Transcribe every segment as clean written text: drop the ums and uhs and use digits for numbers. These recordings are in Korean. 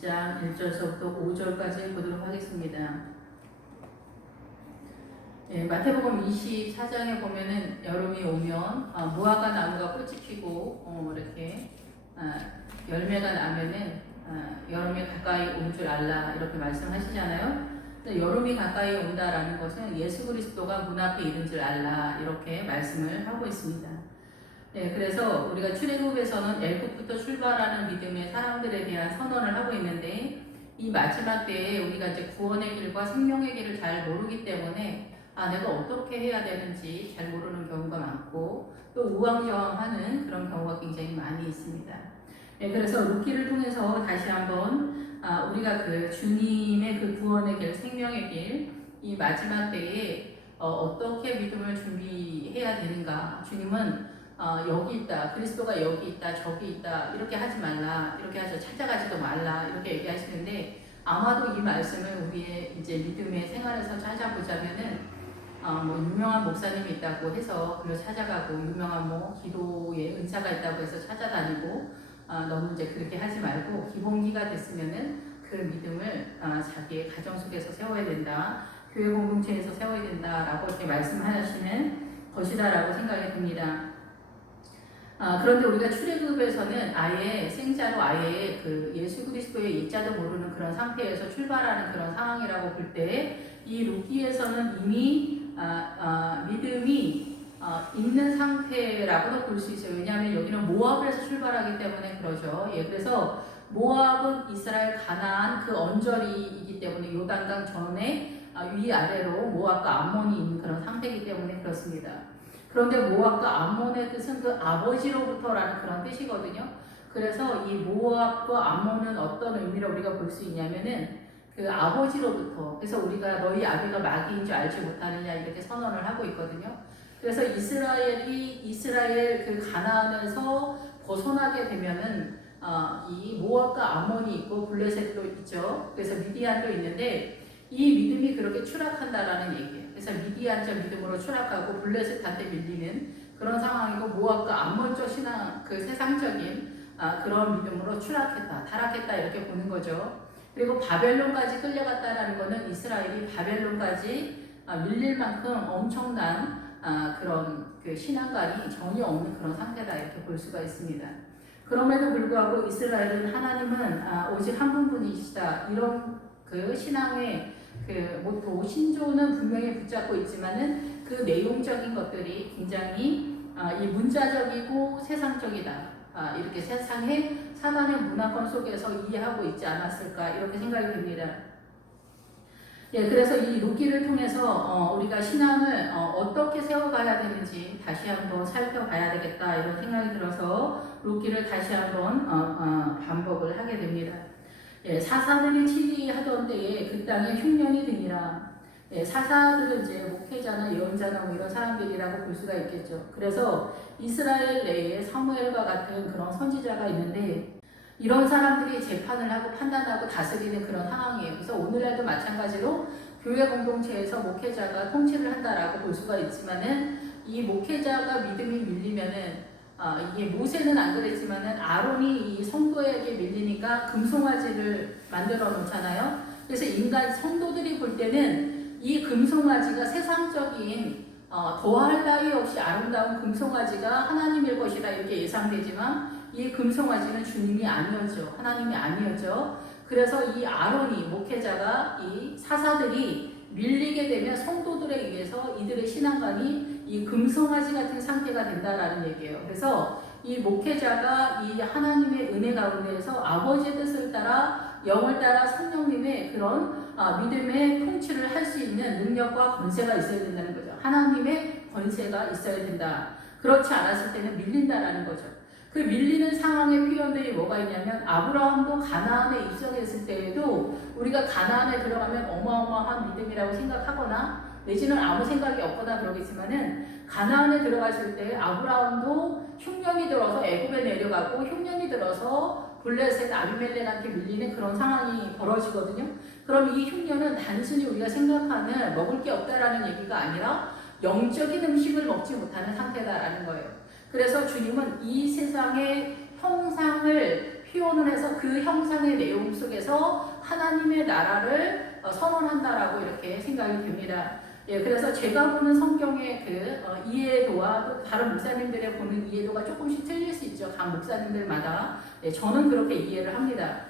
1장 1절서부터 5절까지 보도록 하겠습니다. 마태복음 24장에 보면은 여름이 오면 무화과 나무가 꽃이 피고 이렇게 열매가 나면은 여름이 가까이 온 줄 알라 이렇게 말씀하시잖아요. 여름이 가까이 온다라는 것은 예수 그리스도가 문 앞에 이른 줄 알라 이렇게 말씀을 하고 있습니다. 그래서 우리가 출애굽에서는 애굽부터 출발하는 믿음의 사람들에 대한 선언을 하고 있는데 이 마지막 때에 우리가 이제 구원의 길과 생명의 길을 잘 모르기 때문에 내가 어떻게 해야 되는지 잘 모르는 경우가 많고 또 우왕좌왕하는 그런 경우가 굉장히 많이 있습니다. 그래서 룻기를 통해서 다시 한번 우리가 그 주님의 그 구원의 길, 생명의 길, 이 마지막 때에 어떻게 믿음을 준비해야 되는가. 주님은 여기 있다, 그리스도가 여기 있다, 저기 있다 이렇게 하지 말라, 이렇게 하셔 찾아가지도 말라 이렇게 얘기하시는데 아마도 이 말씀을 우리의 이제 믿음의 생활에서 찾아보자면은 뭐 유명한 목사님이 있다고 해서 그걸 찾아가고 유명한 뭐 기도의 은사가 있다고 해서 찾아다니고 너무 이제 그렇게 하지 말고 기본기가 됐으면은 그 믿음을 자기의 가정 속에서 세워야 된다, 교회 공동체에서 세워야 된다라고 이렇게 말씀하시는 것이다라고 생각이 듭니다. 그런데 우리가 출애굽에서는 아예 생자로 아예 그 예수 그리스도의 입자도 모르는 그런 상태에서 출발하는 그런 상황이라고 볼 때 이 룻기에서는 이미 믿음이 있는 상태라고도 볼 수 있어요. 왜냐하면 여기는 모압에서 출발하기 때문에 그러죠. 그래서 모압은 이스라엘 가나안 그 언저리이기 때문에 요단강 전에 위아래로 모압과 암몬이 있는 그런 상태이기 때문에 그렇습니다. 그런데 모압과 암몬의 뜻은 그 아버지로부터라는 그런 뜻이거든요. 그래서 이 모압과 암몬은 어떤 의미로 우리가 볼 수 있냐면은 그 아버지로부터, 그래서 우리가 너희 아비가 마귀인 줄 알지 못하느냐 이렇게 선언을 하고 있거든요. 그래서 이스라엘 그 가나안에서 벗어나게 되면은 이 모압과 암몬이 있고 블레셋도 있죠. 그래서 미디안도 있는데 이 믿음이 그렇게 추락한다라는 얘기예요. 그래서 미디안적 믿음으로 추락하고 블레셋한테 밀리는 그런 상황이고 모압과 암몬적 신앙 그 세상적인 그런 믿음으로 추락했다, 타락했다 이렇게 보는 거죠. 그리고 바벨론까지 끌려갔다라는 것은 이스라엘이 바벨론까지 밀릴 만큼 엄청난 그런 그 신앙관이 전혀 없는 그런 상태다 이렇게 볼 수가 있습니다. 그럼에도 불구하고 이스라엘은 하나님은 오직 한 분뿐이시다 이런 그 신앙의 그 모토 신조는 분명히 붙잡고 있지만은 그 내용적인 것들이 굉장히 이 문자적이고 세상적이다. 이렇게 세상의 사단의 문화권 속에서 이해하고 있지 않았을까 이렇게 생각이 듭니다. 그래서 이 룻기를 통해서 우리가 신앙을 어떻게 세워가야 되는지 다시 한번 살펴봐야 되겠다 이런 생각이 들어서 룻기를 다시 한번 반복을 하게 됩니다. 사사들이 치리하던 때에 그 땅에 흉년이 드니라. 사사들은 이제 목회자나 예언자나 뭐 이런 사람들이라고 볼 수가 있겠죠. 그래서 이스라엘 내에 사무엘과 같은 그런 선지자가 있는데 이런 사람들이 재판을 하고 판단하고 다스리는 그런 상황이에요. 그래서 오늘날도 마찬가지로 교회 공동체에서 목회자가 통치를 한다라고 볼 수가 있지만은 이 목회자가 믿음이 밀리면은 이게 모세는 안 그랬지만은 아론이 이 성도에게 밀리니까 금송아지를 만들어 놓잖아요. 그래서 인간 성도들이 볼 때는 이 금송아지가 세상적인 더할 나위 없이 아름다운 금송아지가 하나님일 것이다 이렇게 예상되지만 이 금송아지는 주님이 아니었죠. 하나님이 아니었죠. 그래서 이 아론이 목회자가 이 사사들이 밀리게 되면 성도들에 의해서 이들의 신앙관이 이 금송아지 같은 상태가 된다라는 얘기예요. 그래서 이 목회자가 이 하나님의 은혜 가운데에서 아버지의 뜻을 따라 영을 따라 성령님의 그런 믿음의 통치를 할 수 있는 능력과 권세가 있어야 된다는 거죠. 하나님의 권세가 있어야 된다. 그렇지 않았을 때는 밀린다라는 거죠. 그 밀리는 상황의 표현들이 뭐가 있냐면 아브라함도 가나안에 입성했을 때에도 우리가 가나안에 들어가면 어마어마한 믿음이라고 생각하거나 내지는 아무 생각이 없거나 그러겠지만은 가나안에 들어갔을 때 아브라함도 흉년이 들어서 애굽에 내려가고 흉년이 들어서 블레셋 아비멜렉한테 밀리는 그런 상황이 벌어지거든요. 그럼 이 흉년은 단순히 우리가 생각하는 먹을 게 없다라는 얘기가 아니라 영적인 음식을 먹지 못하는 상태다라는 거예요. 그래서 주님은 이 세상의 형상을 표현을 해서 그 형상의 내용 속에서 하나님의 나라를 선언한다라고 이렇게 생각이 됩니다. 예, 그래서 제가 보는 성경의 그 이해도와 또 다른 목사님들의 보는 이해도가 조금씩 틀릴 수 있죠. 각 목사님들마다. 예, 저는 그렇게 이해를 합니다.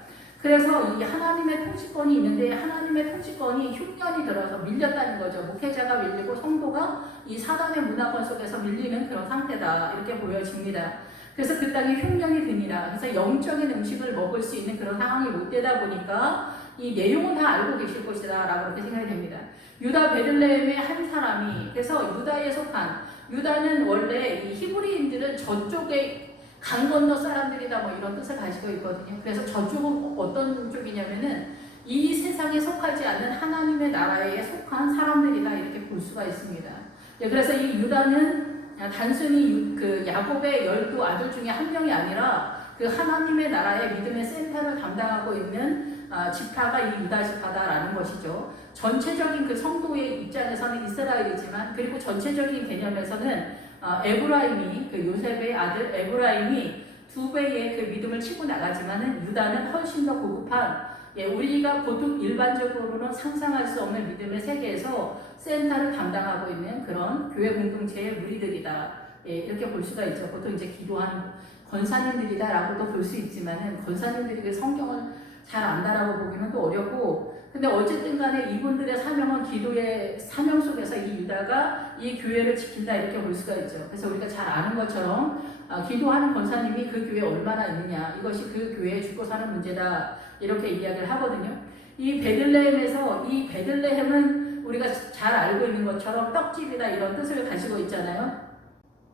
그래서 이 하나님의 통치권이 있는데 하나님의 통치권이 흉년이 들어서 밀렸다는 거죠. 목회자가 밀리고 성도가 이 사단의 문화권 속에서 밀리는 그런 상태다. 이렇게 보여집니다. 그래서 그 땅에 흉년이 드니라. 그래서 영적인 음식을 먹을 수 있는 그런 상황이 못 되다 보니까 이 내용은 다 알고 계실 것이다 라고 그렇게 생각이 됩니다. 유다 베들레헴의 한 사람이, 그래서 유다에 속한, 유다는 원래 이 히브리인들은 저쪽에 강 건너 사람들이다 뭐 이런 뜻을 가지고 있거든요. 그래서 저쪽은 어떤 쪽이냐면은 이 세상에 속하지 않는 하나님의 나라에 속한 사람들이다 이렇게 볼 수가 있습니다. 네, 그래서 이 유다는 단순히 그 야곱의 12 아들 중에 한 명이 아니라 그 하나님의 나라의 믿음의 센터를 담당하고 있는 지파가 이 유다 지파다라는 것이죠. 전체적인 그 성도의 입장에서는 이스라엘이지만, 그리고 전체적인 개념에서는 에브라임이, 그 요셉의 아들 에브라임이 2배의 그 믿음을 치고 나가지만은 유다는 훨씬 더 고급한, 예, 우리가 보통 일반적으로는 상상할 수 없는 믿음의 세계에서 센터를 담당하고 있는 그런 교회 공동체의 무리들이다. 예, 이렇게 볼 수가 있죠. 보통 이제 기도하는 권사님들이다라고도 볼 수 있지만은 권사님들이 그 성경을 잘 안다라고 보기는 또 어렵고, 근데 어쨌든 간에 이분들의 사명은 기도의 사명 속에서 이 유다가 이 교회를 지킨다 이렇게 볼 수가 있죠. 그래서 우리가 잘 아는 것처럼 기도하는 권사님이 그 교회에 얼마나 있느냐, 이것이 그 교회에 죽고 사는 문제다 이렇게 이야기를 하거든요. 이 베들레헴에서, 이 베들레헴은 우리가 잘 알고 있는 것처럼 떡집이다 이런 뜻을 가지고 있잖아요.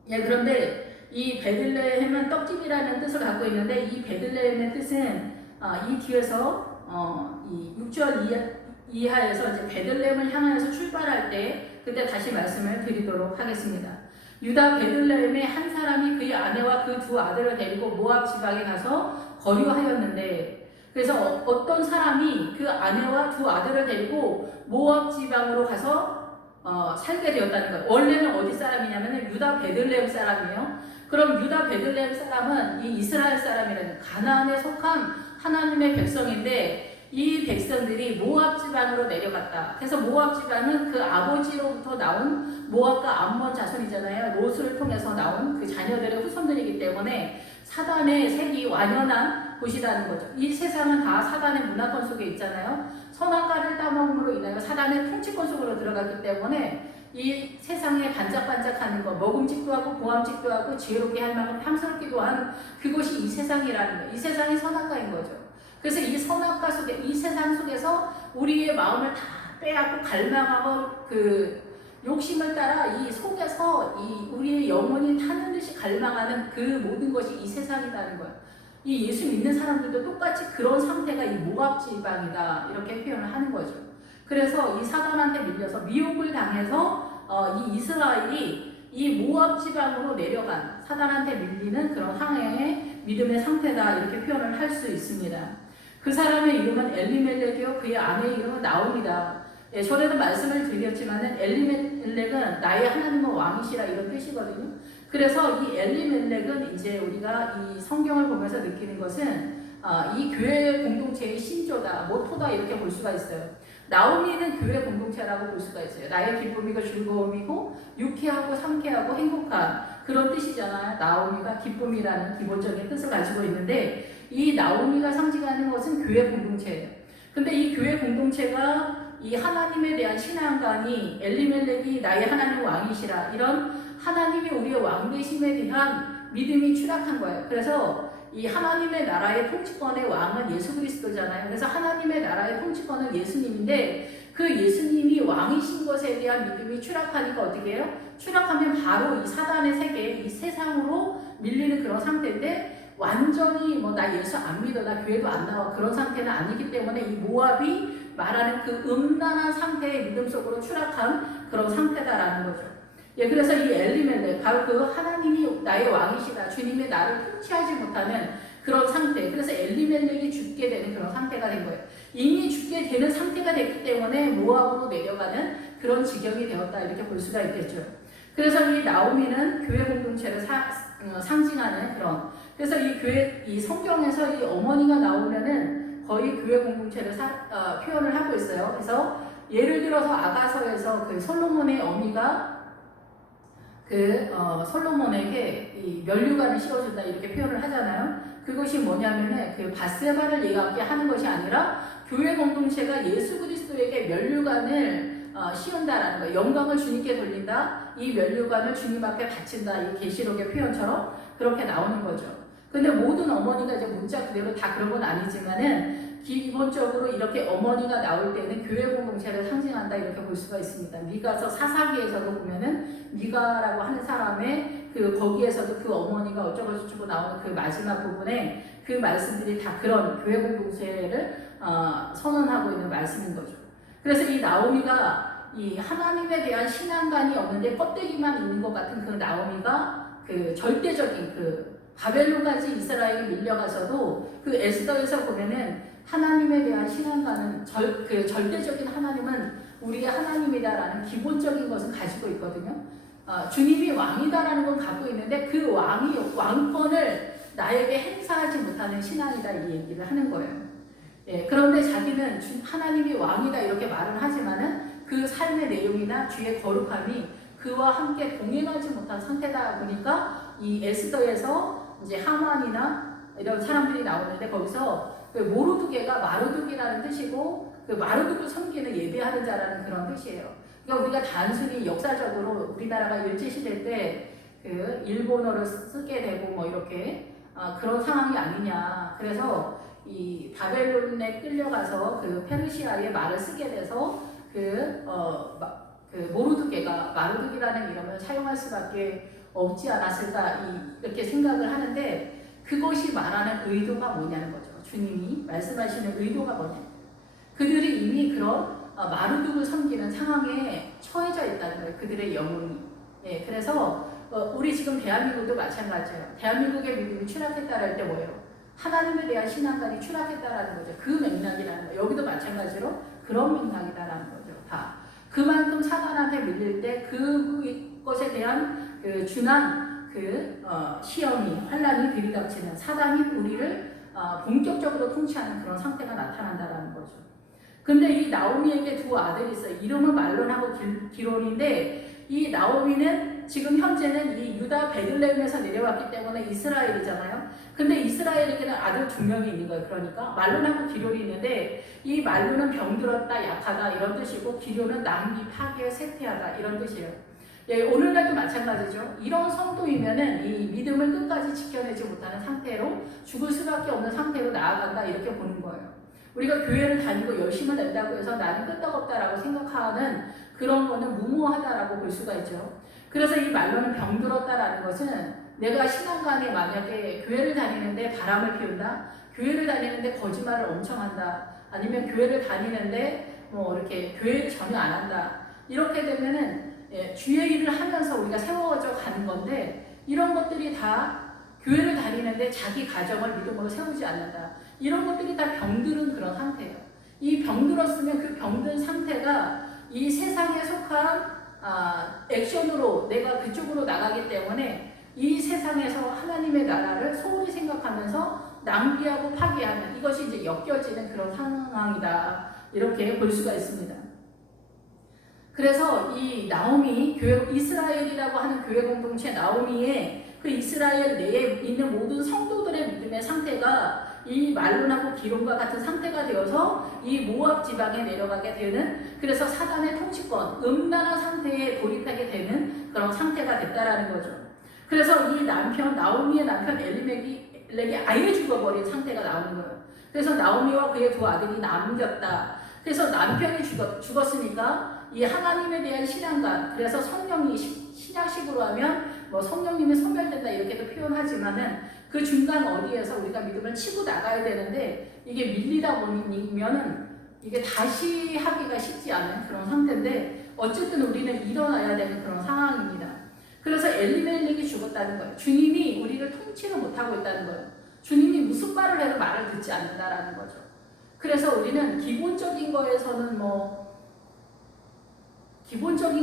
예, 그런데 이 베들레헴은 떡집이라는 뜻을 갖고 있는데, 이 베들레헴의 뜻은 이 뒤에서 이 6절 이하에서 이제 베들레헴을 향하여서 출발할 때 그때 다시 말씀을 드리도록 하겠습니다. 유다 베들레헴의 한 사람이 그의 아내와 그 2 아들을 데리고 모압 지방에 가서 거류하였는데, 그래서 어떤 사람이 그 아내와 2 아들을 데리고 모압 지방으로 가서 살게 되었다는 거예요. 원래는 어디 사람이냐면 유다 베들레헴 사람이에요. 그럼 유다 베들레헴 사람은 이 이스라엘 사람이라는 가나안에 속한 하나님의 백성인데, 이 백성들이 모압 지방으로 내려갔다. 그래서 모압 지방은 그 아버지로부터 나온 모압과 암몬 자손이잖아요. 롯을 통해서 나온 그 자녀들의 후손들이기 때문에 사단의 색이 완연한 곳이라는 거죠. 이 세상은 다 사단의 문화권 속에 있잖아요. 선악과를 따먹음으로 인하여 사단의 통치권 속으로 들어갔기 때문에 이 세상에 반짝반짝하는 것, 먹음직도 하고 보암직도 하고 지혜롭게 할 만큼 탐스럽기도 한 그것이 이 세상이라는 거예요. 이 세상이 선악과인 거죠. 그래서 이 선악과 속에, 이 세상 속에서 우리의 마음을 다 빼앗고 갈망하고 그 욕심을 따라 이 속에서 이 우리의 영혼이 타는 듯이 갈망하는 그 모든 것이 이 세상이라는 거예요. 이 예수 믿는 사람들도 똑같이 그런 상태가 이 모압 지방이다 이렇게 표현을 하는 거죠. 그래서 이 사단한테 밀려서 미혹을 당해서 이 이스라엘이 이 모압 지방으로 내려간, 사단한테 밀리는 그런 항해의 믿음의 상태다 이렇게 표현을 할 수 있습니다. 그 사람의 이름은 엘리멜렉이요 그의 아내의 이름은 나옴이다. 예, 전에도 말씀을 드렸지만은 엘리멜렉은 나의 하나님은 왕이시라 이런 뜻이거든요. 그래서 이 엘리멜렉은 이제 우리가 이 성경을 보면서 느끼는 것은 이 교회 공동체의 신조다, 모토다 이렇게 볼 수가 있어요. 나오미는 교회 공동체라고 볼 수가 있어요. 나의 기쁨이고 즐거움이고 유쾌하고 상쾌하고 행복한 그런 뜻이잖아요. 나오미가 기쁨이라는 기본적인 뜻을 가지고 있는데, 이 나오미가 상징하는 것은 교회 공동체예요. 근데 이 교회 공동체가 이 하나님에 대한 신앙관이 엘리멜렉이 나의 하나님 왕이시라, 이런 하나님이 우리의 왕 되심에 대한 믿음이 추락한 거예요. 그래서 이 하나님의 나라의 통치권의 왕은 예수 그리스도잖아요. 그래서 하나님의 나라의 통치권은 예수님인데, 그 예수님이 왕이신 것에 대한 믿음이 추락하니까 어떻게 해요? 추락하면 바로 이 사단의 세계, 이 세상으로 밀리는 그런 상태인데, 완전히 뭐 나 예수 안 믿어, 나 교회도 안 나와, 그런 상태는 아니기 때문에 이 모압이 말하는 그 음란한 상태의 믿음 속으로 추락한 그런 상태다라는 거죠. 예, 그래서 이 엘리멜렉, 바로 그 하나님이 나의 왕이시다, 주님이 나를 통치하지 못하는 그런 상태, 그래서 엘리멜렉이 죽게 되는 그런 상태가 된 거예요. 이미 죽게 되는 상태가 됐기 때문에 모압으로 내려가는 그런 지경이 되었다 이렇게 볼 수가 있겠죠. 그래서 이 나오미는 교회 공동체를 상징하는 그런 그래서 이 교회, 이 성경에서 이 어머니가 나오면은 거의 교회 공동체를 표현을 하고 있어요. 그래서 예를 들어서 아가서에서 그 솔로몬의 어미가 솔로몬에게 이 면류관을 씌워준다 이렇게 표현을 하잖아요. 그것이 뭐냐면은 그 밧세바를 얘기하게 하는 것이 아니라 교회 공동체가 예수 그리스도에게 면류관을 씌운다라는 거예요. 영광을 주님께 돌린다. 이 면류관을 주님 앞에 바친다. 이 계시록의 표현처럼 그렇게 나오는 거죠. 근데 모든 어머니가 이제 문자 그대로 다 그런 건 아니지만은 기본적으로 이렇게 어머니가 나올 때는 교회 공동체를 상징한다 이렇게 볼 수가 있습니다. 미가서 사사기에서도 보면은 미가라고 하는 사람의 거기에서도 그 어머니가 어쩌고 나오는 그 마지막 부분에 그 말씀들이 다 그런 교회 공동체를 선언하고 있는 말씀인 거죠. 그래서 이 나오미가 이 하나님에 대한 신앙관이 없는데 껍데기만 있는 것 같은 그 나오미가 그 절대적인 바벨론까지 이스라엘이 밀려가서도 그 에스더에서 보면은 하나님에 대한 신앙과는 절대적인 하나님은 우리의 하나님이다라는 기본적인 것을 가지고 있거든요. 주님이 왕이다라는 건 갖고 있는데 그 왕권을 나에게 행사하지 못하는 신앙이다 이 얘기를 하는 거예요. 예, 그런데 자기는 하나님이 왕이다 이렇게 말은 하지만은 그 삶의 내용이나 주의 거룩함이 그와 함께 동행하지 못한 상태다 보니까 이 에스더에서 이제 하만이나 이런 사람들이 나오는데 거기서 그 모르드게가 마르둑이라는 뜻이고 그 마르둑을 섬기는 예배하는 자라는 그런 뜻이에요. 그러니까 우리가 단순히 역사적으로 우리나라가 일제시대 때 그 일본어를 쓰게 되고 뭐 이렇게 그런 상황이 아니냐. 그래서 이 바벨론에 끌려가서 그 페르시아의 말을 쓰게 돼서 모르드게가 마르둑이라는 이름을 사용할 수밖에 없지 않았을까 이렇게 생각을 하는데 그것이 말하는 의도가 뭐냐는 거죠. 주님이 말씀하시는 의도가 뭐냐. 그들이 이미 그런 마르둑을 섬기는 상황에 처해져 있다는 거예요. 그들의 영혼이. 예, 그래서 우리 지금 대한민국도 마찬가지예요. 대한민국의 믿음이 추락했다랄 때 뭐예요? 하나님에 대한 신앙관이 추락했다라는 거죠. 그 맥락이라는 거예요. 여기도 마찬가지로 그런 맥락이다라는 거죠. 다. 그만큼 사단한테 밀릴 때 그것에 대한 준한 시험이 환란이 들이닥치는 사단이 우리를 본격적으로 통치하는 그런 상태가 나타난다라는 거죠. 근데 이 나오미에게 두 아들이 있어요. 이름은 말론하고 기론인데 이 나오미는 지금 현재는 이 유다 베들레헴에서 내려왔기 때문에 이스라엘이잖아요. 근데 이스라엘에게는 아들 두 명이 있는 거예요. 그러니까 말론하고 기론이 있는데 이 말론은 병들었다, 약하다 이런 뜻이고 기론은 낭비, 파괴, 쇠퇴하다 이런 뜻이에요. 예, 오늘날도 마찬가지죠. 이런 성도이면은 이 믿음을 끝까지 지켜내지 못하는 상태로 죽을 수밖에 없는 상태로 나아간다 이렇게 보는 거예요. 우리가 교회를 다니고 열심을 낸다고 해서 나는 끄떡없다라고 생각하는 그런 거는 무모하다라고 볼 수가 있죠. 그래서 이 말로는 병들었다라는 것은 내가 신앙관에 만약에 교회를 다니는데 바람을 피운다, 교회를 다니는데 거짓말을 엄청 한다, 아니면 교회를 다니는데 뭐 이렇게 교회를 전혀 안 한다, 이렇게 되면은 주의 일을 하면서 우리가 세워져 가는 건데 이런 것들이 다 교회를 다니는데 자기 가정을 믿음으로 세우지 않는다. 이런 것들이 다 병드는 그런 상태예요. 이 병들었으면 그 병든 상태가 이 세상에 속한 액션으로 내가 그쪽으로 나가기 때문에 이 세상에서 하나님의 나라를 소홀히 생각하면서 낭비하고 파괴하는 이것이 이제 엮여지는 그런 상황이다. 이렇게 볼 수가 있습니다. 그래서 이 나오미, 이스라엘이라고 하는 교회 공동체 나오미의 그 이스라엘 내에 있는 모든 성도들의 믿음의 상태가 이 말론하고 기론과 같은 상태가 되어서 이 모압 지방에 내려가게 되는, 그래서 사단의 통치권, 음란한 상태에 돌입하게 되는 그런 상태가 됐다라는 거죠. 그래서 이 나오미의 남편 엘리멜렉이 아예 죽어버린 상태가 나오는 거예요. 그래서 나오미와 그의 두 아들이 남겼다. 그래서 남편이 죽었으니까 이 하나님에 대한 신앙관, 그래서 성령이 신약식으로 하면 뭐 성령님이 소멸된다 이렇게도 표현하지만은 그 중간 어디에서 우리가 믿음을 치고 나가야 되는데 이게 밀리다 보면은 이게 다시 하기가 쉽지 않은 그런 상태인데 어쨌든 우리는 일어나야 되는 그런 상황입니다. 그래서 엘리멜렉이 죽었다는 거예요. 주님이 우리를 통치를 못하고 있다는 거예요. 주님이 무슨 말을 해도 말을 듣지 않는다라는 거죠. 그래서 우리는 기본적인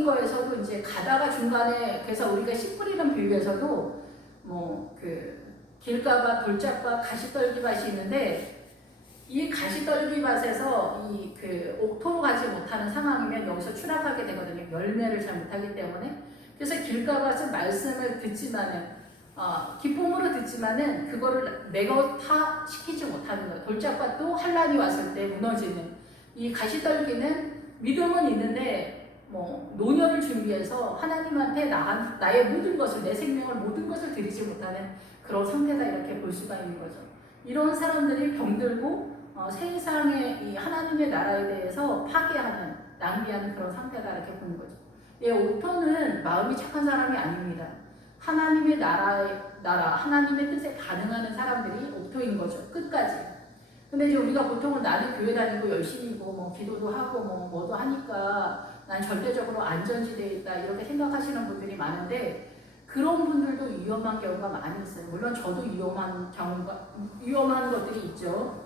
거에서도 이제 가다가 중간에, 그래서 우리가 씨 뿌리는 비유에서도 길가밭, 돌짝밭, 가시떨기밭이 있는데 이 가시떨기밭에서 이 그 옥토로 가지 못하는 상황이면 여기서 추락하게 되거든요. 열매를 잘 못하기 때문에. 그래서 길가밭은 말씀을 듣지만은 기쁨으로 듣지만은 그거를 매거타시키지 못하는 거예요. 돌짝밭도 환란이 왔을 때 무너지는, 이 가시떨기는 믿음은 있는데 뭐 노년을 준비해서 하나님한테 나의 모든 것을, 내 생명을 모든 것을 드리지 못하는 그런 상태다, 이렇게 볼 수가 있는 거죠. 이런 사람들이 병들고 세상의 이 하나님의 나라에 대해서 파괴하는, 낭비하는 그런 상태다, 이렇게 보는 거죠. 예, 옥토는 마음이 착한 사람이 아닙니다. 하나님의 나라, 하나님의 뜻에 반응하는 사람들이 옥토인 거죠. 끝까지. 근데 이제 우리가 보통은 나는 교회 다니고 열심히고 뭐 기도도 하고 뭐도 하니까 난 절대적으로 안전지대에 있다, 이렇게 생각하시는 분들이 많은데, 그런 분들도 위험한 경우가 많이 있어요. 물론 저도 위험한 것들이 있죠.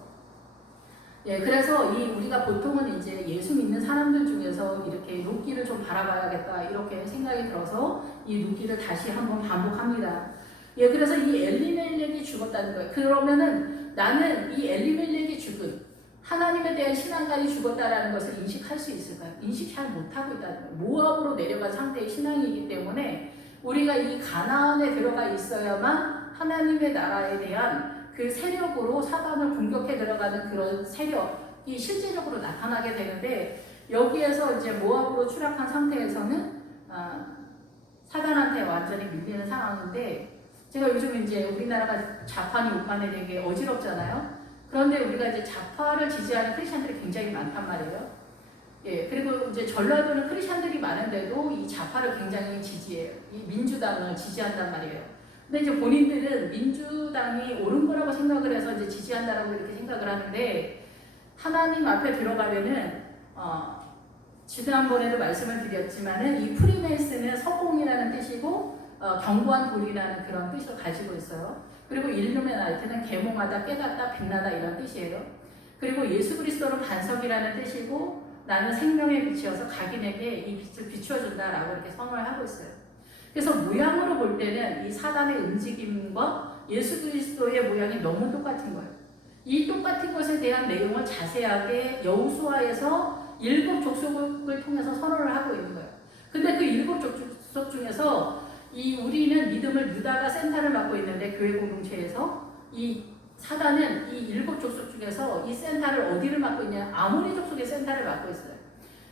예, 그래서 우리가 보통은 이제 예수 믿는 사람들 중에서 이렇게 룻기를 좀 바라봐야겠다, 이렇게 생각이 들어서 이 룻기를 다시 한번 반복합니다. 예, 그래서 이 엘리멜렉이 죽었다는 거예요. 그러면은 나는 이 엘리멜렉이 죽은, 하나님에 대한 신앙까지 죽었다라는 것을 인식할 수 있을까요? 인식 잘 못하고 있다는 거예요. 모압으로 내려간 상태의 신앙이기 때문에 우리가 이 가나안에 들어가 있어야만 하나님의 나라에 대한 그 세력으로 사단을 공격해 들어가는 그런 세력이 실제적으로 나타나게 되는데, 여기에서 이제 모압으로 추락한 상태에서는 사단한테 완전히 밀리는 상황인데, 제가 요즘 이제 우리나라가 좌파니 우파니 되게 어지럽잖아요. 그런데 우리가 이제 좌파를 지지하는 크리스천들이 굉장히 많단 말이에요. 예, 그리고 이제 전라도는 크리스천들이 많은데도 이 좌파를 굉장히 지지해요. 이 민주당을 지지한단 말이에요. 근데 이제 본인들은 민주당이 옳은 거라고 생각을 해서 이제 지지한다라고 이렇게 생각을 하는데, 하나님 앞에 들어가면은 지난번에도 말씀을 드렸지만은 이 프리메이슨은 서공이라는 뜻이고 견고한 돌이라는 그런 뜻을 가지고 있어요. 그리고 일루미나이트는 계몽하다, 깨닫다, 빛나다, 이런 뜻이에요. 그리고 예수 그리스도는 반석이라는 뜻이고 나는 생명의 빛이어서 각인에게 이 빛을 비추어준다라고 이렇게 선언을 하고 있어요. 그래서 모양으로 볼 때는 이 사단의 움직임과 예수 그리스도의 모양이 너무 똑같은 거예요. 이 똑같은 것에 대한 내용을 자세하게 여호수아에서 7 족속을 통해서 선언을 하고 있는 거예요. 근데 그 7 족속 중에서 우리는 믿음을 유다가 센터를 맡고 있는데, 교회 공동체에서 이 사단은 이 7 족속 중에서 이 센터를 어디를 맡고 있냐? 아모리 족속의 센터를 맡고 있어요.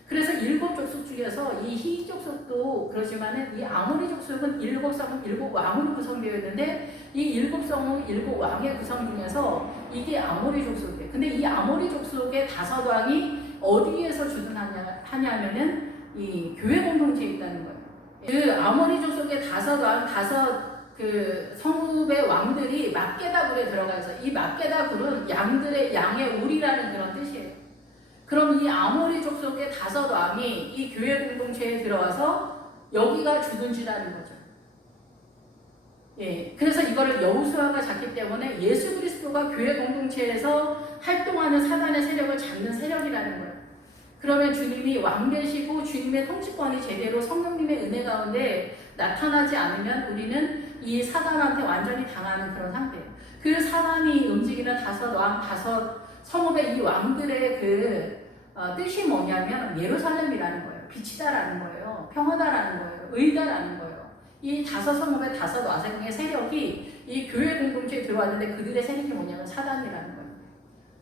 그래서 7 족속 중에서 이 히 족속도 그러지만은 이 아모리 족속은 7 성은 7 왕으로 구성되어 있는데, 이 7 성은 7 왕의 구성 중에서 이게 아모리 족속이에요. 근데 이 아모리 족속의 5 왕이 어디에서 주둔하냐면은 이 교회 공동체에 있다는 거예요. 그 아모리 족속의 5 왕, 5 그 성읍의 왕들이 막게다 굴에 들어가 있어요. 이 막게다 굴은 양의 울이라는 그런 뜻이에요. 그럼 이 아모리 족속의 5 왕이 이 교회 공동체에 들어와서 여기가 주둔지라는 거죠. 예, 그래서 이거를 여호수아가 잡기 때문에 예수 그리스도가 교회 공동체에서 활동하는 사단의 세력을 잡는 세력이라는 거예요. 그러면 주님이 왕 되시고 주님의 통치권이 제대로 성령님의 은혜 가운데 나타나지 않으면 우리는 이 사단한테 완전히 당하는 그런 상태예요. 그 사단이 움직이는 5 왕, 5 성읍의 이 왕들의 그 뜻이 뭐냐면 예루살렘이라는 거예요. 빛이다라는 거예요. 평화다라는 거예요. 의다라는 거예요. 이 5 성읍의 5 왕의 세력이 이 교회 공동체에 들어왔는데, 그들의 세력이 뭐냐면 사단이라는 거예요.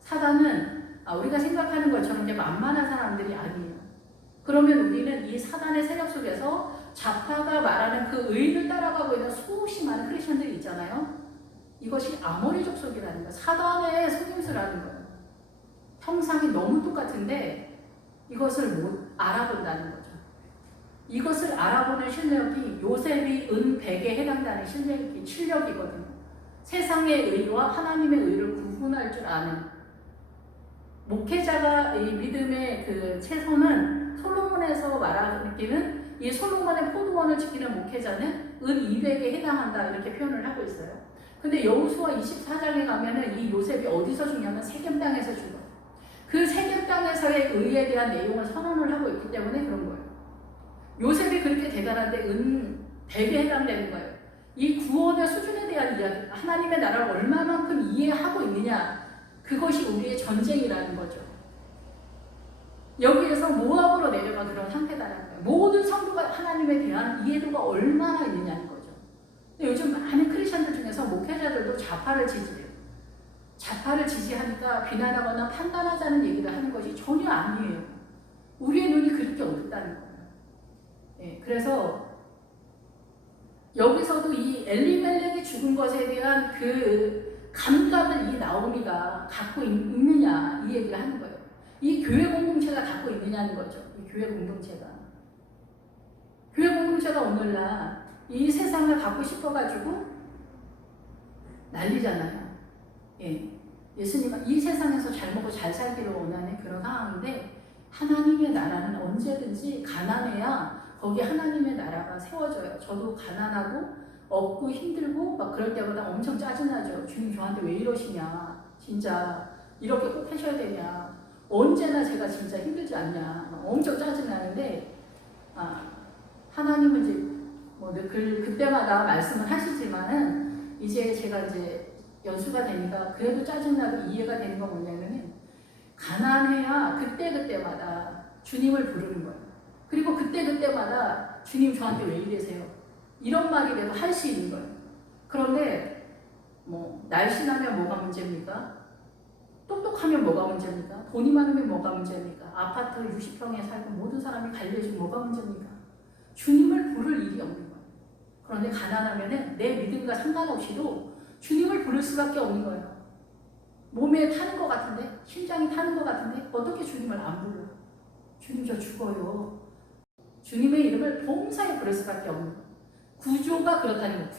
사단은 우리가 생각하는 것처럼 이제 만만한 사람들이 아니에요. 그러면 우리는 이 사단의 세력 속에서 좌파가 말하는 그 의를 따라가고 있는 수없이 많은 크리스천들이 있잖아요. 이것이 아모리 족속이라는 거예요. 사단의 속임수라는 거예요. 형상이 너무 똑같은데 이것을 못 알아본다는 거죠. 이것을 알아보는 실력이 요셉이 은 100에 해당되는 실력이거든요. 세상의 의와 하나님의 의를 구분할 줄 아는, 목회자가 이 믿음의 그 채선은 솔로몬에서 말하기는 이 솔로몬의 포도원을 지키는 목회자는 은 200에 해당한다, 이렇게 표현을 하고 있어요. 근데 여호수아 24장에 가면은 이 요셉이 어디서 죽냐면 세겜 땅에서 죽어요. 그 세겜 땅에서의 의에 대한 내용을 선언을 하고 있기 때문에 그런 거예요. 요셉이 그렇게 대단한데 은 100에 해당되는 거예요. 이 구원의 수준에 대한 이야기, 하나님의 나라를 얼마만큼 이해하고 있느냐, 그것이 우리의 전쟁이라는 거죠. 여기에서 모압으로 내려가 그런 상태다라는 거예요. 모든 성도가 하나님에 대한 이해도가 얼마나 있느냐는 거죠. 근데 요즘 많은 크리스천들 중에서 목회자들도 좌파를 지지해요. 좌파를 지지하니까 비난하거나 판단하자는 얘기를 하는 것이 전혀 아니에요. 우리의 눈이 그렇게 어둡다는 거예요. 예, 그래서 여기서도 이 엘리멜렉이 죽은 것에 대한 그 감각을 이 나오미가 갖고 있느냐, 이 얘기를 하는 거예요. 이 교회 공동체가 갖고 있느냐는 거죠. 이 교회 공동체가. 교회 공동체가 오늘날 이 세상을 갖고 싶어가지고 난리잖아요. 예. 예수님은 이 세상에서 잘 먹고 잘 살기를 원하는 그런 상황인데, 하나님의 나라는 언제든지 가난해야 거기 하나님의 나라가 세워져요. 저도 가난하고 없고 힘들고 막 그럴 때마다 엄청 짜증나죠. 주님 저한테 왜 이러시냐. 진짜 이렇게 꼭 하셔야 되냐. 언제나 제가 진짜 힘들지 않냐. 엄청 짜증나는데, 하나님은 이제 뭐 그때마다 말씀을 하시지만은 이제 제가 이제 연수가 되니까 그래도 짜증나고 이해가 되는 건 뭐냐면은, 가난해야 그때마다 주님을 부르는 거예요. 그리고 그때마다 주님 저한테 왜 이러세요? 이런 말이라도 할 수 있는 거예요. 그런데 뭐 날씬하면 뭐가 문제입니까? 똑똑하면 뭐가 문제입니까? 돈이 많으면 뭐가 문제입니까? 아파트 60평에 살고 모든 사람이 갈려지면 뭐가 문제입니까? 주님을 부를 일이 없는 거예요. 그런데 가난하면은 내 믿음과 상관없이도 주님을 부를 수밖에 없는 거예요. 몸에 타는 것 같은데, 심장이 타는 것 같은데 어떻게 주님을 안 불러? 주님 저 죽어요. 주님의 이름을 봉사에 부를 수밖에 없는 거예요. 구조가 그렇다는 거예요.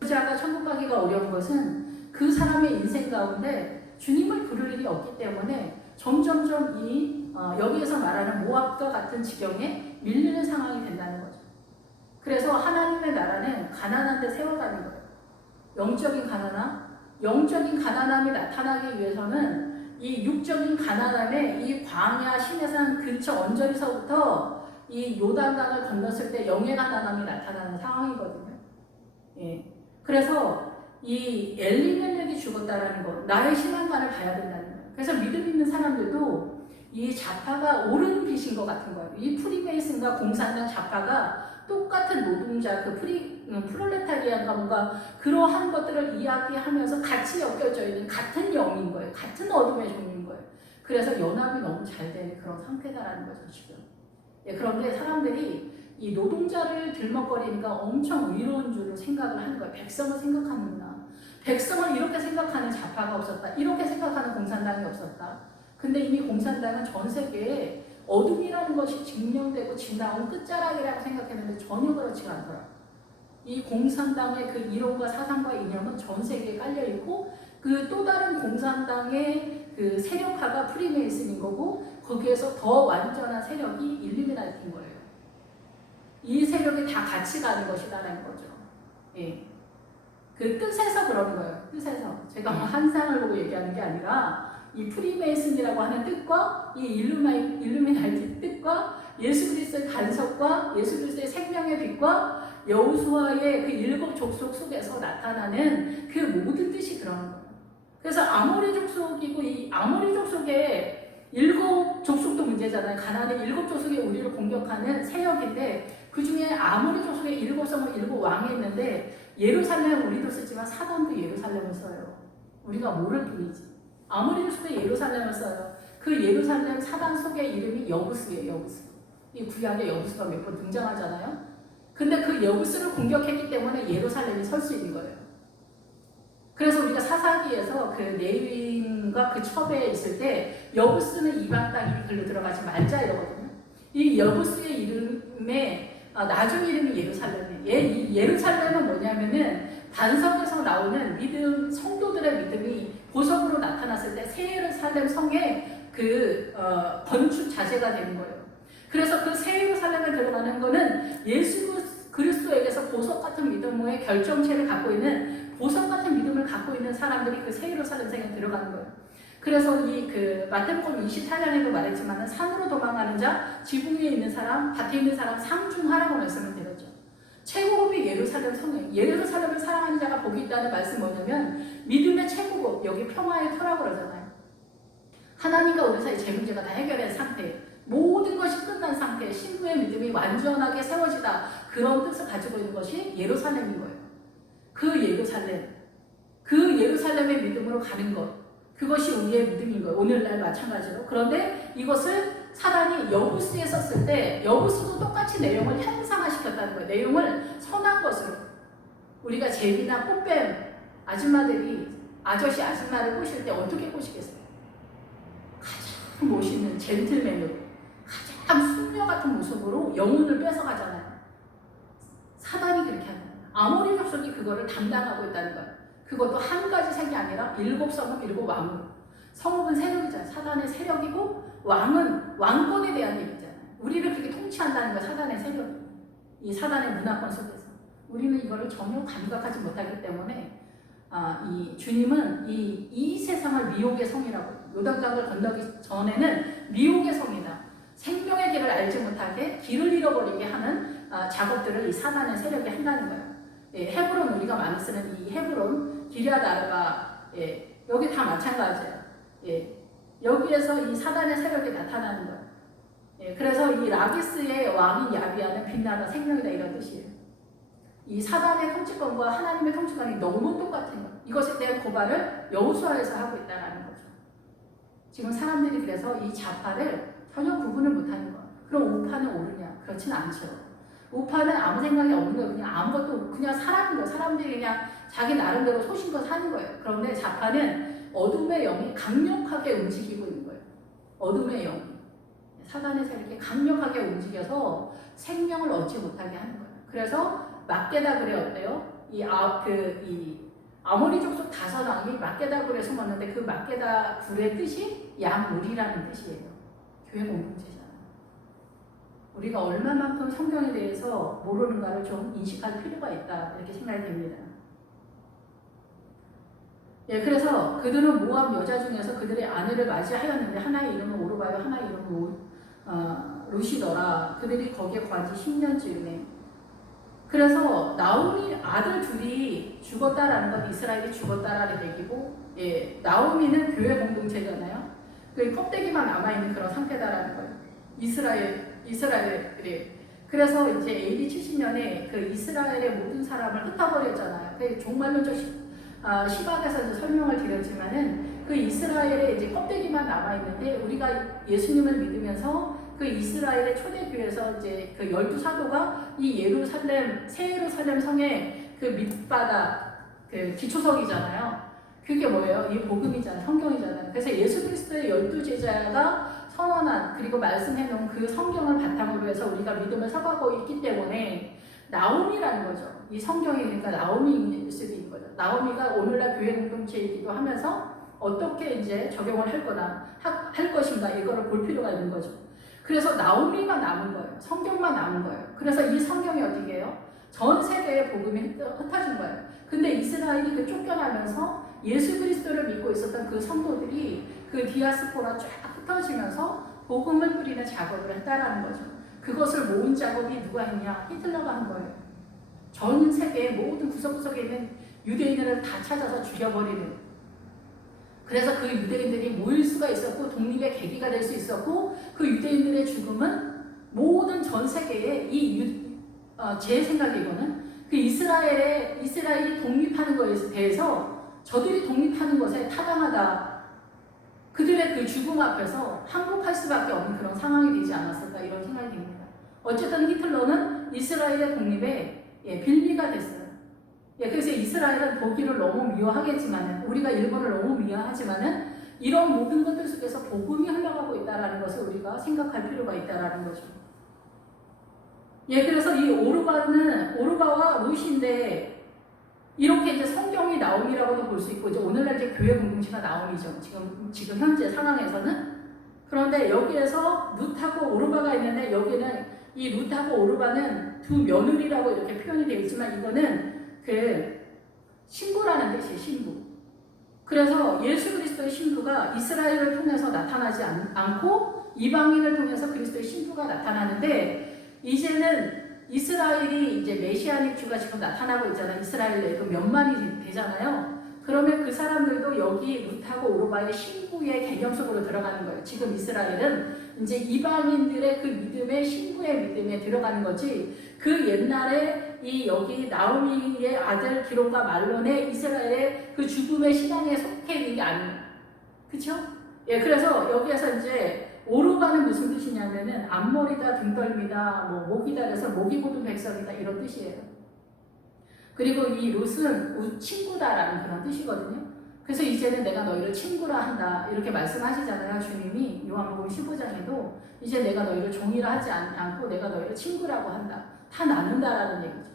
구조가 천국 가기가 어려운 것은 그 사람의 인생 가운데 주님을 부를 일이 없기 때문에 점점점 여기에서 말하는 모압과 같은 지경에 밀리는 상황이 된다는 거죠. 그래서 하나님의 나라는 가난한 데 세워가는 거예요. 영적인 가난함이 나타나기 위해서는 이 육적인 가난함에 이 광야 시내산 근처 언저리서부터 이 요단강을 건넜을 때 영의 가난함이 나타나는 상황이거든요. 예. 그래서 이 엘리멜렉이 죽었다라는 것, 나의 신앙관을 봐야 된다는 거예요. 그래서 믿음 있는 사람들도 이 좌파가 옳은 빛인 것 같은 거예요. 이 프리메이슨과 공산당 좌파가 똑같은 노동자, 프롤레타리안과 뭔가 그러한 것들을 이야기하면서 같이 엮여져 있는 같은 영인 거예요. 같은 어둠의 종인 거예요. 그래서 연합이 너무 잘 되는 그런 상태다라는 거죠, 지금. 예, 그런데 사람들이 이 노동자를 들먹거리니까 엄청 의로운 줄로 생각을 하는 거예요. 백성을 생각하는구나. 백성을 이렇게 생각하는 좌파가 없었다. 이렇게 생각하는 공산당이 없었다. 근데 이미 공산당은 전 세계에 어둠이라는 것이 증명되고 지나온 끝자락이라고 생각했는데 전혀 그렇지가 않더라고요. 이 공산당의 그 이론과 사상과 이념은 전 세계에 깔려있고, 그 또 다른 공산당의 그 세력화가 프리메이슨인 거고, 거기에서 더 완전한 세력이 일루미나티인 거예요. 이 세력이 다 같이 가는 것이다라는 거죠. 예. 그 뜻에서 그런 거예요. 뜻에서. 제가 뭐 한상을 보고 얘기하는 게 아니라 이 프리메이슨이라고 하는 뜻과 이 일루미나티 뜻과 예수 그리스도의 간섭과 예수 그리스도의 생명의 빛과 여호수아의 그 일곱 족속 속에서 나타나는 그 모든 뜻이 그런 거예요. 그래서 아모리 족속이고, 이 아모리 족속의 일곱 족속도 문제잖아요. 가나안의 일곱 족속이 우리를 공격하는 세력인데, 그 중에 아모리 족속의 일곱 성은 일곱 왕이 있는데, 예루살렘은 우리도 쓰지만 사단도 예루살렘을 써요. 우리가 모를 뿐이지. 아모리 족속의 예루살렘을 써요. 그 예루살렘 사단 속의 이름이 여부스예요. 여부스. 이 구약에 여부스가 몇 번 등장하잖아요. 근데 그 여부스를 공격했기 때문에 예루살렘이 설 수 있는 거예요. 그래서 우리가 사사기에서 그 네윈과 그 첩에 있을 때 여부스는 이방 땅이 글로 들어가지 말자 이러거든요. 이 여부스의 이름에 나중 이름이 예루살렘이에요. 이 예루살렘은 뭐냐면은 반석에서 나오는 믿음, 성도들의 믿음이 보석으로 나타났을 때 새 예루살렘 성의 그 건축 자재가 되는 거예요. 그래서 그 새 예루살렘에 들어가는 거는 예수 그리스도에게서 보석 같은 믿음의 결정체를 갖고 있는, 보석 같은 믿음을 갖고 있는 사람들이 그 새 예루살렘 성에 들어가는 거예요. 그래서 이 그 마태복음 24장에도 말했지만 산으로 도망가는 자, 지붕 위에 있는 사람, 밭에 있는 사람 상중하라고 말씀을 드렸죠. 최고급이 예루살렘 성이에요. 예루살렘을 사랑하는 자가 복이 있다는 말씀 뭐냐면 믿음의 최고급, 여기 평화의 터라고 그러잖아요. 하나님과 우리 사이 제 문제가 다 해결된 상태, 모든 것이 끝난 상태, 신부의 믿음이 완전하게 세워지다, 그런 뜻을 가지고 있는 것이 예루살렘인 거예요. 그 예루살렘의 믿음으로 가는 것, 그것이 우리의 믿음인 거예요. 오늘날 마찬가지로. 그런데 이것을 사단이 여부수에 썼을 때 여부수도 똑같이 내용을 형상화시켰다는 거예요. 내용을 선한 것으로. 우리가 제비나 꽃뱀 아줌마들이 아줌마를 꼬실 때 어떻게 꼬시겠어요? 가장 멋있는 젠틀맨으로, 가장 숙녀 같은 모습으로 영혼을 뺏어가잖아요. 사단이 그렇게 하는 거예요. 아모리 족속이 그거를 담당하고 있다는 거예요. 그것도 한 가지 색이 아니라 7성읍 7왕으로. 성읍은 세력이잖아요. 사단의 세력이고, 왕은 왕권에 대한 얘기잖아요. 우리를 그렇게 통치한다는 거, 사단의 세력이. 이 사단의 문화권 속에서 우리는 이거를 전혀 감각하지 못하기 때문에 이 주님은 이 세상을 미혹의 성이라고, 요단강을 건너기 전에는 미혹의 성이다, 생명의 길을 알지 못하게 길을 잃어버리게 하는 작업들을 이 사단의 세력이 한다는 거예요. 예, 헤브론, 우리가 많이 쓰는 이 헤브론, 기럇 아르바, 예, 여기 다 마찬가지예요. 예, 여기에서 이 사단의 세력이 나타나는 거예요. 예, 그래서 이 라기스의 왕인 야비아는 빛나다, 생명이다, 이런 뜻이에요. 이 사단의 통치권과 하나님의 통치권이 너무 똑같은 거예요. 이것에 대한 고발을 여호수아에서 하고 있다는 거죠. 지금 사람들이 그래서 이 좌파를 전혀 구분을 못하는 거예요. 그럼 우파는 옳으냐? 그렇진 않죠. 우파는 아무 생각이 없는 거예요. 그냥 아무것도, 그냥 사람인 거예요. 사람들이 그냥 자기 나름대로 소신껏 사는 거예요. 그런데 좌파는 어둠의 영이 강력하게 움직이고 있는 거예요. 어둠의 영이. 사단의 세력이 강력하게 움직여서 생명을 얻지 못하게 하는 거예요. 그래서 막게다 굴에 어때요? 이 아모리 족속 5왕이 막게다 굴에 숨었는데, 그 막게다 굴의 뜻이 양우리라는 뜻이에요. 교회 공동체잖아요. 우리가 얼마만큼 성경에 대해서 모르는가를 좀 인식할 필요가 있다, 이렇게 생각이 됩니다. 예, 그래서 그들은 모압 여자 중에서 그들의 아내를 맞이하였는데, 하나의 이름은 오르바요, 하나의 이름은 루시더라. 그들이 거기에 관지 10년쯤에. 그래서 나오미 아들 둘이 죽었다라는 건 이스라엘이 죽었다라는 얘기고, 예, 나오미는 교회 공동체잖아요. 그 껍데기만 남아있는 그런 상태다라는 거예요. 이스라엘이. 그래서 이제 AD 70년에 그 이스라엘의 모든 사람을 흩어버렸잖아요. 그 종말론적 시각에서 이제 설명을 드렸지만은, 그 이스라엘에 이제 껍데기만 남아있는데, 우리가 예수님을 믿으면서 그 이스라엘의 초대교회에서 이제 그 12사도가 이 새 예루살렘 성의 그 밑바닥, 그 기초석이잖아요. 그게 뭐예요? 이 복음이잖아요. 성경이잖아요. 그래서 예수 그리스도의 12제자가 선언한, 그리고 말씀해 놓은 그 성경을 바탕으로 해서 우리가 믿음을 서가고 있기 때문에 나오미라는 거죠. 이 성경이, 그러니까 나오미일 수도 있는 거죠. 나오미가 오늘날 교회 공동체이기도 하면서 어떻게 이제 적용을 할 것인가, 이거를 볼 필요가 있는 거죠. 그래서 나오미만 남은 거예요. 성경만 남은 거예요. 그래서 이 성경이 어떻게 해요? 전 세계에 복음이 흩어진 거예요. 근데 이스라엘이 그 쫓겨나면서 예수 그리스도를 믿고 있었던 그 성도들이 그 디아스포라 쫙 흩어지면서 복음을 뿌리는 작업을 했다라는 거죠. 그것을 모은 작업이 누가 했냐? 히틀러가 한 거예요. 전 세계의 모든 구석구석에 있는 유대인들을 다 찾아서 죽여버리는. 그래서 그 유대인들이 모일 수가 있었고, 독립의 계기가 될 수 있었고, 그 유대인들의 죽음은 모든 전 세계에 제 생각에 이거는 그 이스라엘이 독립하는 것에 대해서, 저들이 독립하는 것에 타당하다, 그들의 그 죽음 앞에서 항복할 수밖에 없는 그런 상황이 되지 않았을까, 이런 생각이 듭니다. 어쨌든 히틀러는 이스라엘의 독립에 빌미가 됐어요. 그래서 이스라엘은 독일을 너무 미워하겠지만은, 우리가 일본을 너무 미워하지만은, 이런 모든 것들 속에서 복음이 흘러가고 있다라는 것을 우리가 생각할 필요가 있다라는 거죠. 그래서 이 오르바와 루시인데, 이렇게 이제 성경이 나옴이라고도 볼 수 있고, 이제 오늘날 이제 교회 공동체가 나옴이죠. 지금 현재 상황에서는. 그런데 여기에서 룻하고 오르바가 있는데, 여기는 이 룻하고 오르바는 두 며느리라고 이렇게 표현이 되어 있지만, 이거는 그 신부라는 뜻이에요. 신부. 그래서 예수 그리스도의 신부가 이스라엘을 통해서 나타나지 않고 이방인을 통해서 그리스도의 신부가 나타나는데, 이제는 이스라엘이 이제 메시아닉 주가 지금 나타나고 있잖아요. 이스라엘 내도 몇만이 되잖아요. 그러면 그 사람들도 여기 룻하고 오르바의 신부의 개념 속으로 들어가는 거예요. 지금 이스라엘은 이제 이방인들의 그 믿음의 신부의 믿음에 들어가는 거지. 그 옛날에 이 여기 나오미의 아들 기론과 말론의 이스라엘의 그 죽음의 신앙에 속해 있는 게 아니에요. 그렇죠? 예, 그래서 여기에서 이제 오르바는 무슨 뜻이냐면은 앞머리다, 등떨미다, 뭐 목이다 그래서 목이 고든 백성이다 이런 뜻이에요. 그리고 이 룻은 친구다라는 그런 뜻이거든요. 그래서 이제는 내가 너희를 친구라 한다 이렇게 말씀하시잖아요. 주님이 요한복음 15장에도 이제 내가 너희를 종이라 하지 않고 내가 너희를 친구라고 한다. 다 나눈다라는 얘기죠.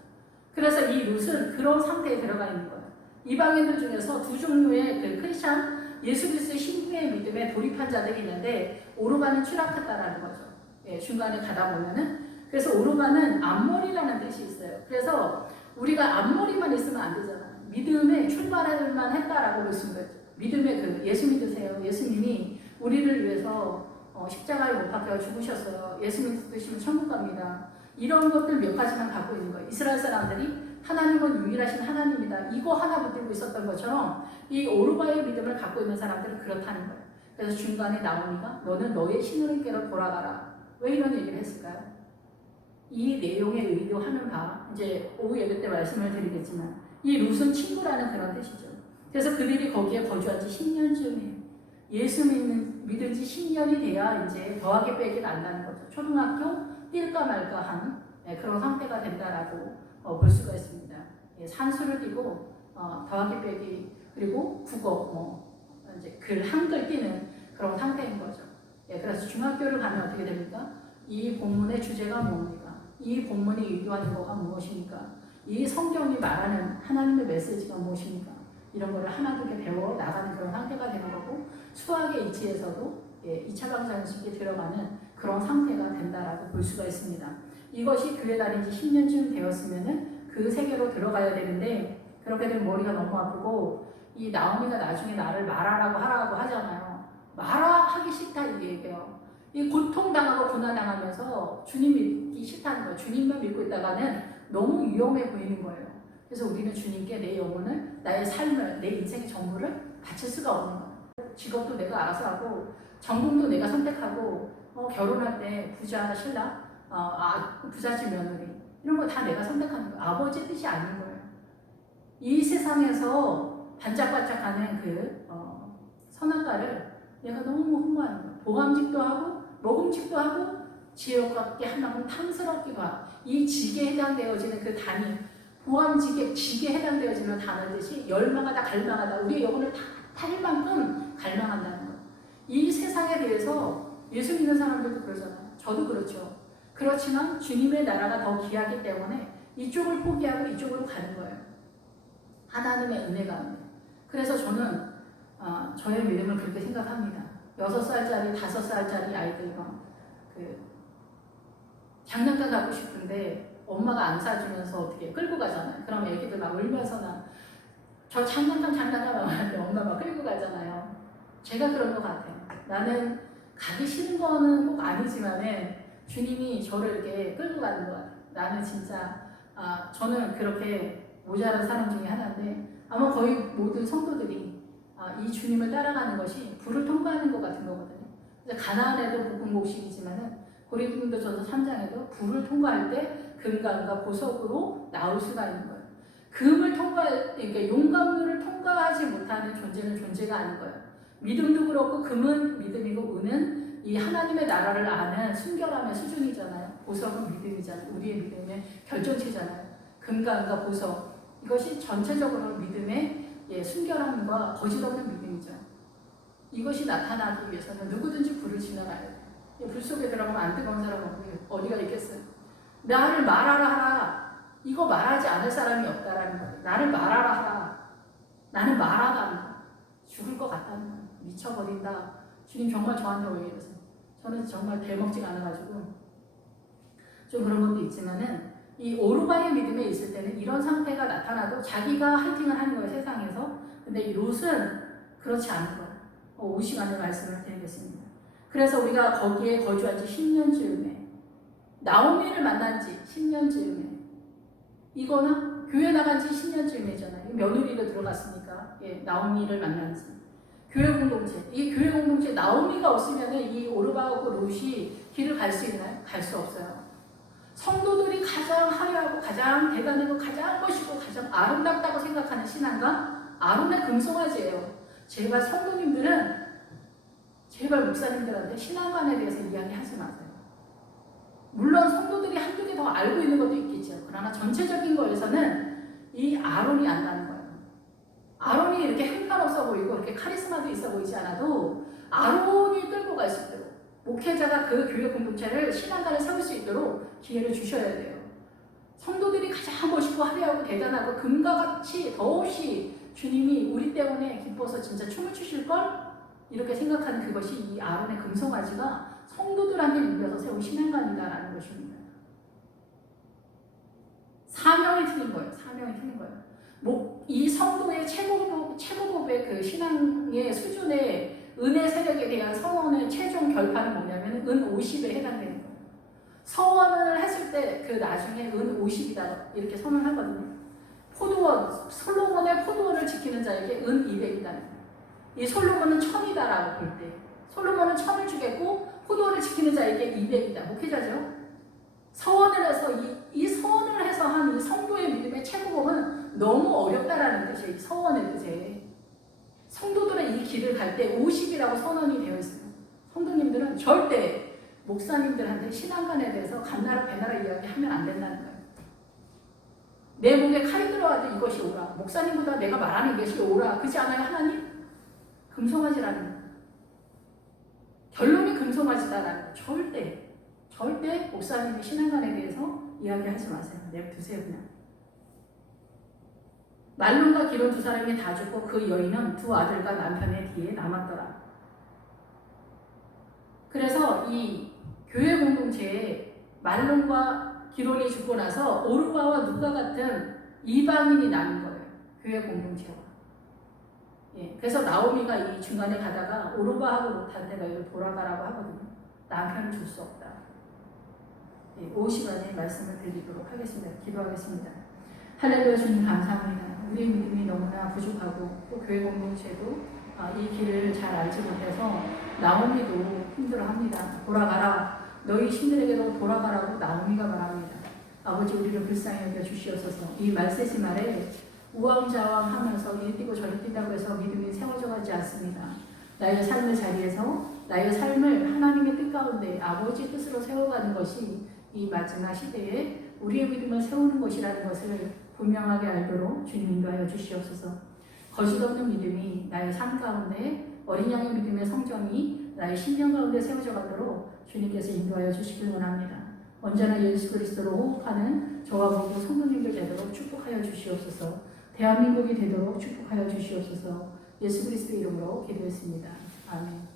그래서 이 룻은 그런 상태에 들어가 있는 거예요. 이방인들 중에서 두 종류의 그 크리스찬 예수 그리스도의 신부의 믿음에 돌입한 자들이 있는데 오르바는 추락했다라는 거죠. 예, 중간에 가다 보면은 그래서 오르바는 앞머리라는 뜻이 있어요. 그래서 우리가 앞머리만 있으면 안 되잖아요. 믿음에 출발만 했다라고 볼 수 있는 거죠. 믿음의 그 예수 믿으세요. 예수님이 우리를 위해서 십자가에 못 박혀 죽으셨어요. 예수 믿으시면 천국 갑니다. 이런 것들 몇 가지만 갖고 있는 거예요. 이스라엘 사람들이 하나님은 유일하신 하나님이다. 이거 하나 붙들고 있었던 것처럼 이 오르바의 믿음을 갖고 있는 사람들은 그렇다는 거예요. 그래서 중간에 나오니까 너는 너의 신으님께로 돌아가라. 왜 이런 얘기를 했을까요? 이 내용에 의도하는 바 이제 오후 예배 때 말씀을 드리겠지만 이 룻은 친구라는 그런 뜻이죠. 그래서 그들이 거기에 거주한 지 10년쯤이에요. 예수 믿은 지 10년이 돼야 이제 더하기 빼기를 안다는 거죠. 초등학교 뛸까 말까 한 그런 상태가 된다라고 볼 수가 있습니다. 산수를 띄고 더하기 빼기 그리고 국어 이제 글 한글 띄는 그런 상태인 거죠. 그래서 중학교를 가면 어떻게 됩니까? 이 본문의 주제가 뭡니까? 이 본문이 의도하는 거가 무엇입니까? 이 성경이 말하는 하나님의 메시지가 무엇입니까? 이런 거를 하나둘 배워 나가는 그런 상태가 되는 거고 수학의 이치에서도 2차 방정식에 들어가는 그런 상태가 된다라고 볼 수가 있습니다. 이것이 교회 다닌 지 10년쯤 되었으면은 그 세계로 들어가야 되는데 그렇게 되면 머리가 너무 아프고 이 나오미가 나중에 나를 말하라고 하라고 하잖아요. 말하기 싫다 이 얘기예요. 이 고통당하고 고난당하면서 주님 믿기 싫다는 거예요. 주님만 믿고 있다가는 너무 위험해 보이는 거예요. 그래서 우리는 주님께 내 영혼을, 나의 삶을, 내 인생의 전부를 바칠 수가 없는 거예요. 직업도 내가 알아서 하고 전공도 내가 선택하고 결혼할 때 부자 신랑, 부잣집 며느리 이런 거 다 내가 선택하는 거예요. 아버지 뜻이 아닌 거예요. 이 세상에서 반짝반짝하는 그 선악과를 내가 너무 흠모하는 거예요. 보암직도 하고 먹음직도 하고 지혜롭게 하나면 탐스럽기도 하고 이 직에 해당되어지는 그 단위 직에 해당되어지는 단어듯이 열망하다 갈망하다 우리의 영혼을 다 탈 만큼 갈망한다는 거예요. 이 세상에 대해서 예수 믿는 사람들도 그러잖아요. 저도 그렇죠. 그렇지만 주님의 나라가 더 귀하기 때문에 이쪽을 포기하고 이쪽으로 가는 거예요. 하나님의 은혜가. 그래서 저는 저의 믿음을 그렇게 생각합니다. 6살짜리, 5살짜리 아이들과 장난감 갖고 싶은데 엄마가 안 사주면서 어떻게 끌고 가잖아요. 그럼 애기들 막 울면서 저 장난감 하는데 엄마 막 끌고 가잖아요. 제가 그런 것 같아요. 나는 가기 싫은 거는 꼭 아니지만은 주님이 저를 이렇게 끌고 가는 것 같아요. 나는 진짜 저는 그렇게 모자란 사람 중에 하나인데 아마 거의 모든 성도들이 이 주님을 따라가는 것이 불을 통과하는 것 같은 거거든요. 가나안에도 복음곡식이지만은 고린도전서 3장에도 불을 통과할 때 금강과 보석으로 나올 수가 있는 거예요. 그러니까 용감률을 통과하지 못하는 존재는 존재가 아닌 거예요. 믿음도 그렇고 금은 믿음이고 은은 이 하나님의 나라를 아는 순결함의 수준이잖아요. 보석은 믿음이잖아요. 우리의 믿음의 결정체잖아요. 금강과 보석 이것이 전체적으로 믿음의 순결함과 거짓 없는 믿음이죠. 이것이 나타나기 위해서는 누구든지 불을 지나가야 돼요. 불 속에 들어가면 안 뜨거운 사람은 어디가 있겠어요? 나를 말하라 하라. 이거 말하지 않을 사람이 없다라는 거예요. 나를 말하라 하라. 나는 말하다. 죽을 것 같다는 거예요. 미쳐버린다. 주님 정말 저한테 왜 이러세요? 저는 정말 대먹지가 않아가지고 좀 그런 것도 있지만은 이 오르바의 믿음에 있을 때는 이런 상태가 나타나도 자기가 화이팅을 하는 거예요. 세상에서. 근데 이 롯은 그렇지 않은 거예요. 5시간의 말씀을 드리겠습니다. 그래서 우리가 거기에 거주한 지 10년쯤에 나오미를 만난 지 10년쯤에 이거는 교회 나간 지 10년쯤이잖아요. 며느리로 들어갔으니까 예, 나오미를 만난 지 교회 공동체 이 교회 공동체 나오미가 없으면 이 오르바하고 롯이 길을 갈 수 있나요? 갈 수 없어요. 성도들이 가장 화려하고 가장 대단하고 가장 멋있고 가장 아름답다고 생각하는 신앙가 아론의 금송아지예요. 제발 성도님들은 제발 목사님들한테 신앙관에 대해서 이야기하지 마세요. 물론 성도들이 한두 개 더 알고 있는 것도 있겠죠. 그러나 전체적인 거에서는 이 아론이 안다는 거예요. 아론이 이렇게 형편없어 보이고 이렇게 카리스마도 있어 보이지 않아도 아론이 끌고 갈 수 있도록 목회자가 그 교회 공동체를 신앙가를 세울 수 있도록 기회를 주셔야 돼요. 성도들이 가장 멋있고 화려하고 대단하고 금과 같이 더없이 주님이 우리 때문에 기뻐서 진짜 춤을 추실걸? 이렇게 생각하는 그것이 이 아론의 금송아지가 성도들한테 밀려서 세운 신앙관이다라는 것입니다. 사명이 틀린 거예요. 사명이 틀린 거예요. 이 성도의 최고급의 그 신앙의 수준의 은혜 세력에 대한 서원의 최종 결판은 뭐냐면 은 50에 해당되는 거예요. 서원을 했을 때 그 나중에 은 50이다 이렇게 선언하거든요. 포도원, 솔로몬의 포도원을 지키는 자에게 은 200이다. 이 솔로몬은 1000이다라고 볼 때 솔로몬은 1000을 주겠고 포도원을 지키는 자에게 200이다. 목회자죠. 서원을 해서 이 서원을 해서 한 이 성도의 믿음의 최고봉은 너무 어렵다라는 뜻이에요. 이 서원의 뜻에 성도들은 이 길을 갈 때 50이라고 선언이 되어 있어요. 성도님들은 절대 목사님들한테 신앙관에 대해서 간나라 배나라 이야기하면 안 된다는 거예요. 내 목에 칼이 들어와도 이것이 옳아. 목사님보다 내가 말하는 것이 옳아. 그렇지 않아요, 하나님? 금송아지라는 거예요. 결론이 금송아지다라는 거예요. 절대 목사님이 신앙관에 대해서 이야기하지 마세요. 냅두세요 그냥. 말론과 기론 두 사람이 다 죽고 그 여인은 두 아들과 남편의 뒤에 남았더라. 그래서 이 교회 공동체에 말론과 기론이 죽고 나서 오르바와 누가 같은 이방인이 남은 거예요. 교회 공동체와. 예, 그래서 나오미가 이 중간에 가다가 오르바하고 롯한테 너희를 돌아가라고 하거든요. 남편을 줄 수 없다. 예, 50안에 말씀을 드리도록 하겠습니다. 기도하겠습니다. 할렐루야. 주님 감사합니다. 우리의 믿음이 너무나 부족하고 또 교회 공동체도 이 길을 잘 알지 못해서 나오미도 힘들어합니다. 돌아가라. 너희 신들에게도 돌아가라고 나오미가 말합니다. 아버지 우리를 불쌍히 여겨 주시옵소서. 이 말세지 말에 우왕좌왕하면서 이리 뛰고 저리 뛴다고 해서 믿음이 세워져 가지 않습니다. 나의 삶의 자리에서 나의 삶을 하나님의 뜻 가운데 아버지의 뜻으로 세워가는 것이 이 마지막 시대에 우리의 믿음을 세우는 것이라는 것을 분명하게 알도록 주님 인도하여 주시옵소서. 거짓 없는 믿음이 나의 삶 가운데 어린 양의 믿음의 성정이 나의 신령 가운데 세워져 가도록 주님께서 인도하여 주시길 원합니다. 언제나 예수 그리스도로 호흡하는 저와 모두 성도님들 되도록 축복하여 주시옵소서. 대한민국이 되도록 축복하여 주시옵소서. 예수 그리스도 이름으로 기도했습니다. 아멘.